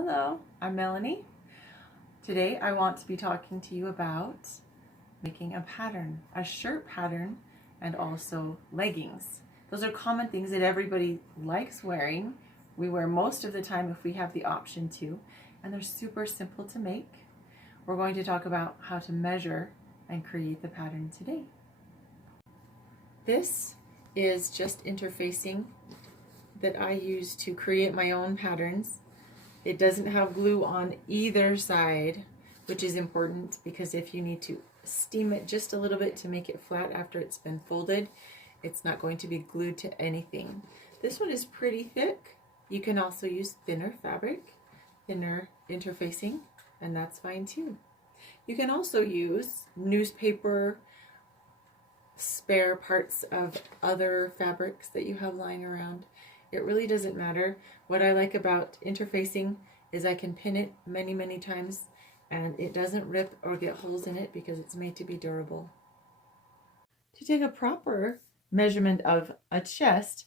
Hello, I'm Melanie. Today I want to be talking to you about making a pattern, a shirt pattern, and also leggings. Those are common things that everybody likes wearing. We wear most of the time if we have the option to, and they're super simple to make. We're going to talk about how to measure and create the pattern today. This is just interfacing that I use to create my own patterns. It doesn't have glue on either side, which is important because if you need to steam it just a little bit to make it flat after it's been folded, it's not going to be glued to anything. This one is pretty thick. You can also use thinner fabric, thinner interfacing, and that's fine too. You can also use newspaper, spare parts of other fabrics that you have lying around. It really doesn't matter. What I like about interfacing is I can pin it many times and it doesn't rip or get holes in it because it's made to be durable. To take a proper measurement of a chest,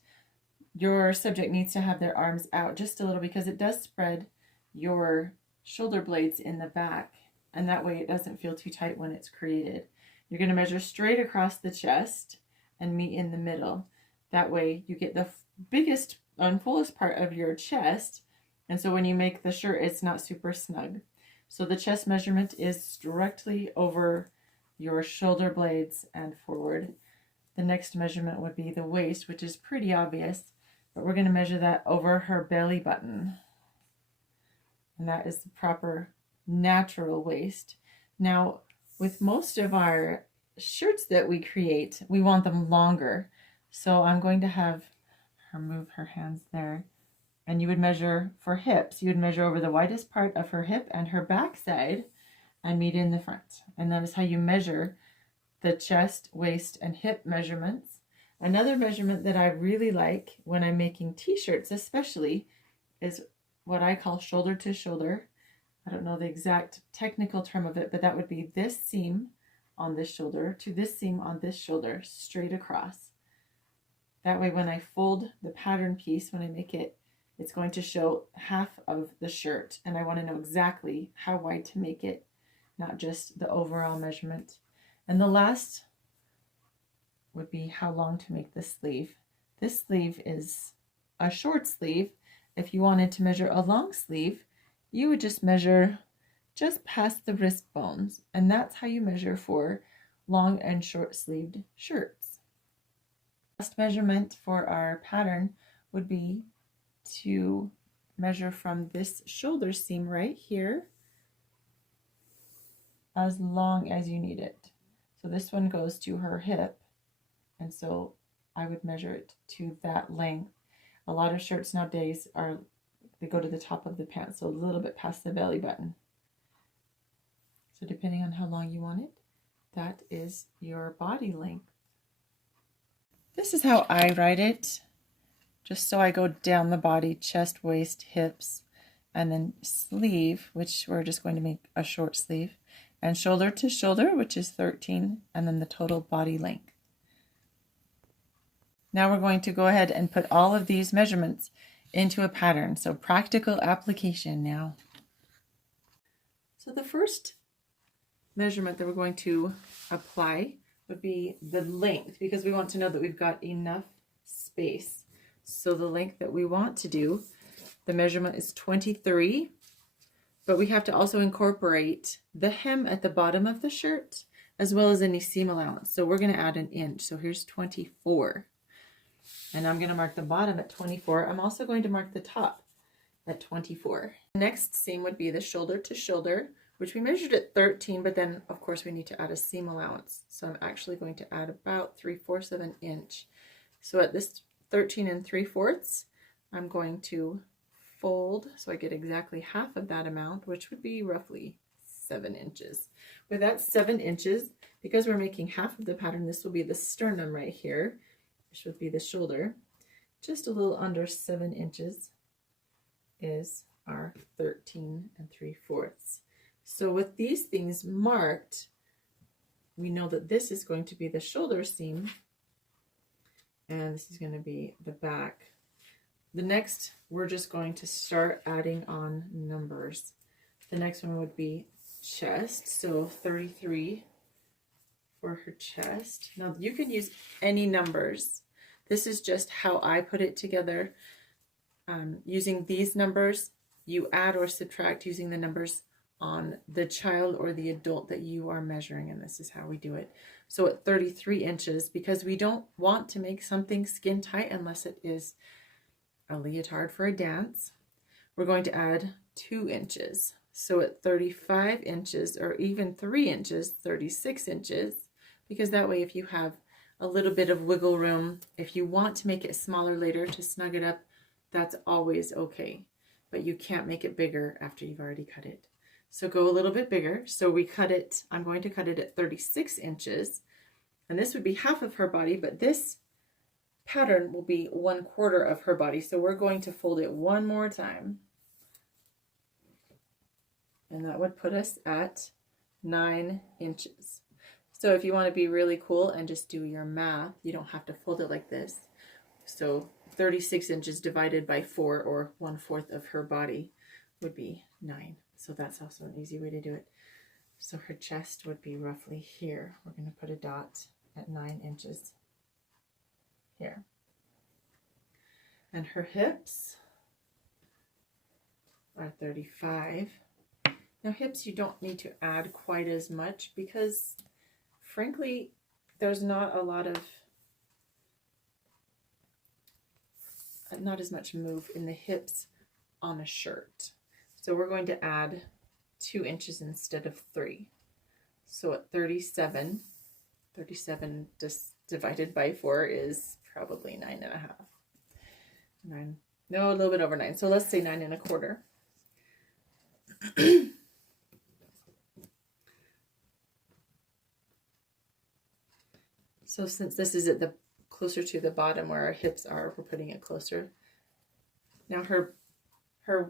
your subject needs to have their arms out just a little because it does spread your shoulder blades in the back, and that way it doesn't feel too tight when it's created. You're going to measure straight across the chest and meet in the middle. That way you get the biggest and fullest part of your chest, and so when you make the shirt it's not super snug. So the chest measurement is directly over your shoulder blades and forward. The next measurement would be the waist, which is pretty obvious, but we're going to measure that over her belly button, and that is the proper natural waist. Now with most of our shirts that we create, we want them longer, so I'm going to have her move her hands there, and you would measure for hips. You would measure over the widest part of her hip and her back side and meet in the front, and that is how you measure the chest, waist, and hip measurements. Another measurement that I really like when I'm making t-shirts especially is what I call shoulder to shoulder. I don't know the exact technical term of it, but that would be this seam on this shoulder to this seam on this shoulder, straight across. That way when I fold the pattern piece, when I make it, it's going to show half of the shirt, and I want to know exactly how wide to make it, not just the overall measurement. And the last would be how long to make the sleeve. This sleeve is a short sleeve. If you wanted to measure a long sleeve, you would just measure just past the wrist bones, and that's how you measure for long and short sleeved shirts. Last measurement for our pattern would be to measure from this shoulder seam right here as long as you need it. So this one goes to her hip, and so I would measure it to that length. A lot of shirts nowadays they go to the top of the pants, so a little bit past the belly button. So depending on how long you want it, that is your body length. This is how I write it, just so I go down the body, chest, waist, hips, and then sleeve, which we're just going to make a short sleeve, and shoulder to shoulder, which is 13, and then the total body length. Now we're going to go ahead and put all of these measurements into a pattern. So practical application now. So the first measurement that we're going to apply would be the length, because we want to know that we've got enough space. So the length that we want to do, the measurement is 23, but we have to also incorporate the hem at the bottom of the shirt as well as any seam allowance. So we're going to add an inch. So here's 24. And I'm going to mark the bottom at 24. I'm also going to mark the top at 24. The next seam would be the shoulder to shoulder, which we measured at 13, but then of course we need to add a seam allowance. So I'm actually going to add about 3/4 of an inch. So at this 13 3/4, I'm going to fold so I get exactly half of that amount, which would be roughly 7 inches. With that 7 inches, because we're making half of the pattern, this will be the sternum right here. This would be the shoulder. Just a little under 7 inches is our 13 3/4. So with these things marked, we know that this is going to be the shoulder seam, and this is going to be the back. the next, we're just going to start adding on numbers. The next one would be chest, so 33 for her chest. Now you can use any numbers. This is just how I put it together. Using these numbers, you add or subtract using the numbers on the child or the adult that you are measuring, and this is how we do it. So at 33 inches, because we don't want to make something skin tight unless it is a leotard for a dance, we're going to add 2 inches. So at 35 inches, or even 3 inches, 36 inches, because that way if you have a little bit of wiggle room, if you want to make it smaller later to snug it up, that's always okay. But you can't make it bigger after you've already cut it. So go a little bit bigger. So we cut it, I'm going to cut it at 36 inches. And this would be half of her body, but this pattern will be 1/4 of her body. So we're going to fold it one more time. And that would put us at 9 inches. So if you want to be really cool and just do your math, you don't have to fold it like this. So 36 inches divided by 4, or 1/4 of her body, would be 9. So that's also an easy way to do it. So her chest would be roughly here. We're going to put a dot at 9 inches here. And her hips are 35. Now hips, you don't need to add quite as much because frankly, there's not a lot of, not as much move in the hips on a shirt. So we're going to add 2 inches instead of 3. So at 37 just divided by 4 is probably 9.5. 9, no, a little bit over 9. So let's say 9.25. So since this is at the closer to the bottom where our hips are, we're putting it closer. Now her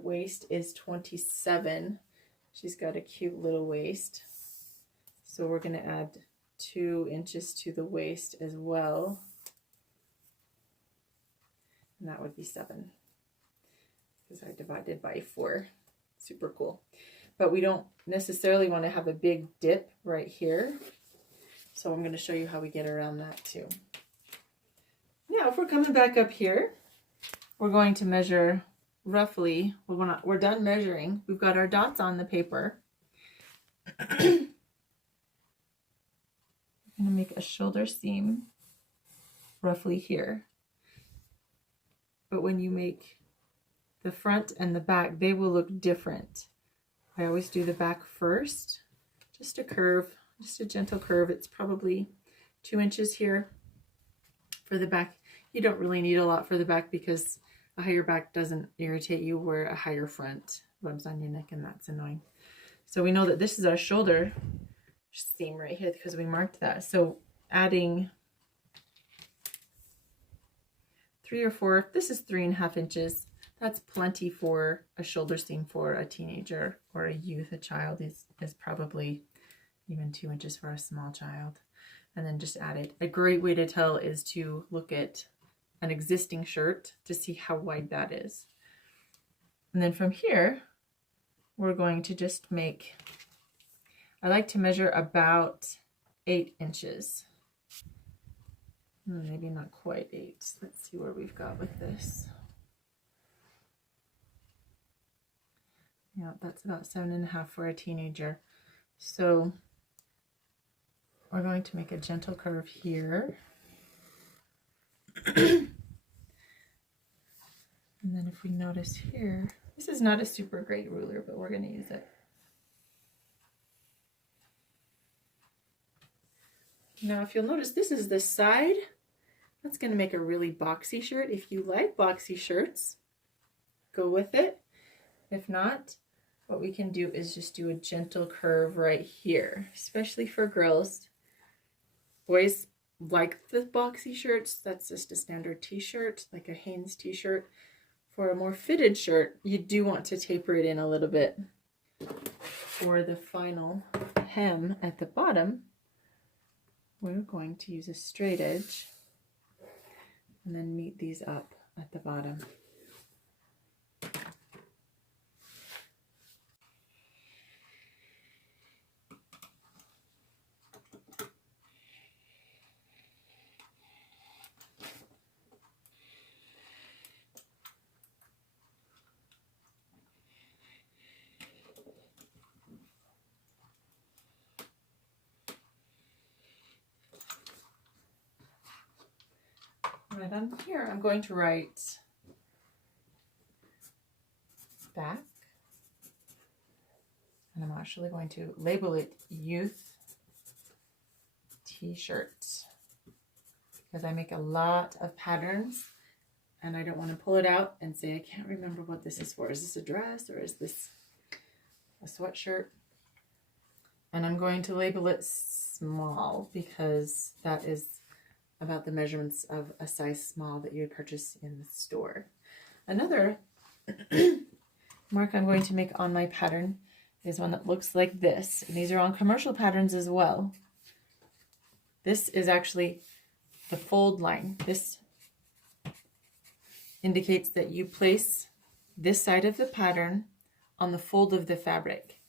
waist is 27. She's got a cute little waist. So we're going to add 2 inches to the waist as well. And that would be 7. Because I divided by 4. Super cool. But we don't necessarily want to have a big dip right here. So I'm going to show you how we get around that too. Now, if we're coming back up here, we're going to measure roughly, we're done measuring. We've got our dots on the paper. I'm going to make a shoulder seam roughly here. But when you make the front and the back, they will look different. I always do the back first, just a curve. Just a gentle curve. It's probably 2 inches here for the back. You don't really need a lot for the back because a higher back doesn't irritate you where a higher front rubs on your neck, and that's annoying. So we know that this is our shoulder seam right here because we marked that. So adding 3 or 4, this is 3.5 inches. That's plenty for a shoulder seam for a teenager or a youth. A child is probably even 2 inches for a small child. And then just add it. A great way to tell is to look at an existing shirt to see how wide that is. And then from here, we're going to just make, I like to measure about 8 inches. Maybe not quite 8. Let's see where we've got with this. Yeah, that's about 7.5 for a teenager. So we're going to make a gentle curve here. And then if we notice here, this is not a super great ruler, but we're going to use it. Now, if you'll notice, this is the side. That's going to make a really boxy shirt. If you like boxy shirts, go with it. If not, what we can do is just do a gentle curve right here, especially for girls. Boys like the boxy shirts. That's just a standard t-shirt, like a Hanes t-shirt. For a more fitted shirt, you do want to taper it in a little bit. For the final hem at the bottom, we're going to use a straight edge and then meet these up at the bottom. And on here, I'm going to write back. And I'm actually going to label it Youth T-shirts because I make a lot of patterns and I don't want to pull it out and say, I can't remember what this is for. Is this a dress or is this a sweatshirt? And I'm going to label it small because that is about the measurements of a size small that you would purchase in the store. Another mark I'm going to make on my pattern is one that looks like this. And these are on commercial patterns as well. This is actually the fold line. This indicates that you place this side of the pattern on the fold of the fabric.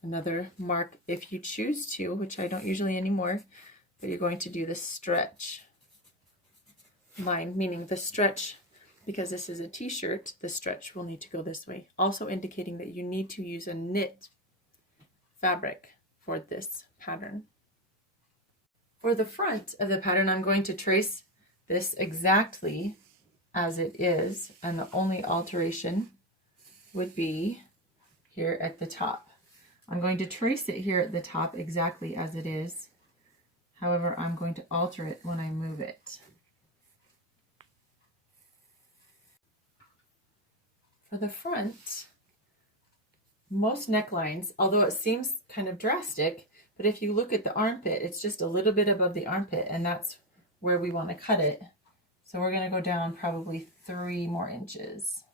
Another mark, if you choose to, which I don't usually anymore, but you're going to do the stretch line, meaning the stretch, because this is a t-shirt, the stretch will need to go this way, also indicating that you need to use a knit fabric for this pattern. For the front of the pattern, I'm going to trace this exactly as it is, and the only alteration would be here at the top. I'm going to trace it here at the top exactly as it is. However, I'm going to alter it when I move it. For the front, most necklines, although it seems kind of drastic, but if you look at the armpit, it's just a little bit above the armpit, and that's where we want to cut it. So we're going to go down probably 3 more inches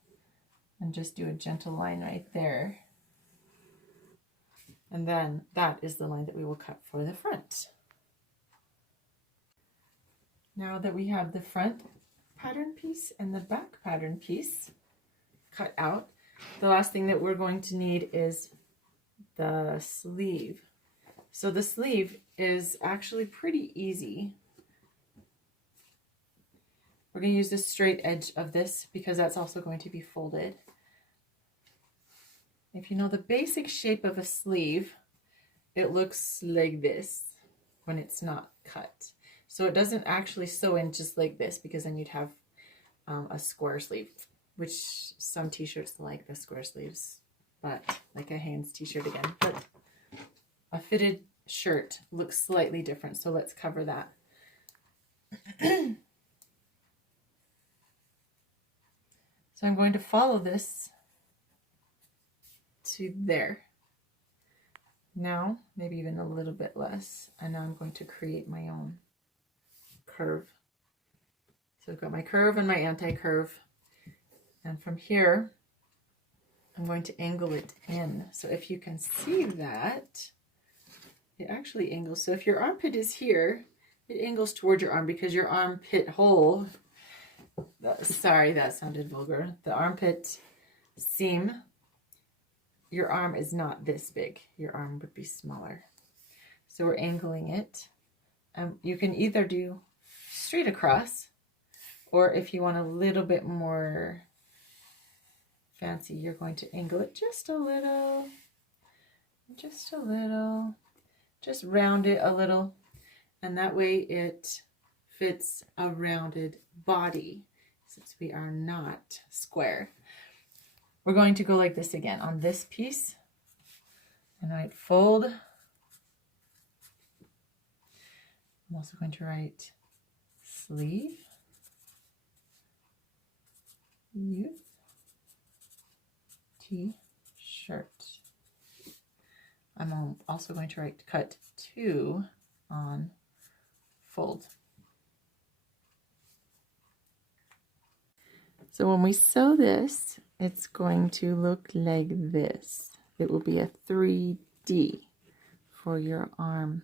and just do a gentle line right there. And then that is the line that we will cut for the front. Now that we have the front pattern piece and the back pattern piece cut out, the last thing that we're going to need is the sleeve. So the sleeve is actually pretty easy. We're going to use the straight edge of this because that's also going to be folded. If you know the basic shape of a sleeve, it looks like this when it's not cut. So it doesn't actually sew in just like this, because then you'd have a square sleeve, which some t-shirts like the square sleeves, but like a Hanes t-shirt again. But a fitted shirt looks slightly different, so let's cover that. So I'm going to follow this to there. Now, maybe even a little bit less. And now I'm going to create my own curve. So I've got my curve and my anti-curve. And from here, I'm going to angle it in. So if you can see that, it actually angles. So if your armpit is here, it angles towards your arm because your armpit hole, sorry, that sounded vulgar. The armpit seam, your arm is not this big. Your arm would be smaller. So we're angling it. You can either do straight across, or if you want a little bit more fancy, you're going to angle it just a little, just round it a little, and that way it fits a rounded body since we are not square. We're going to go like this again on this piece, and I'd fold. I'm also going to write sleeve, youth t-shirt. I'm also going to write cut 2 on fold. So when we sew this, it's going to look like this. It will be a 3D for your arm.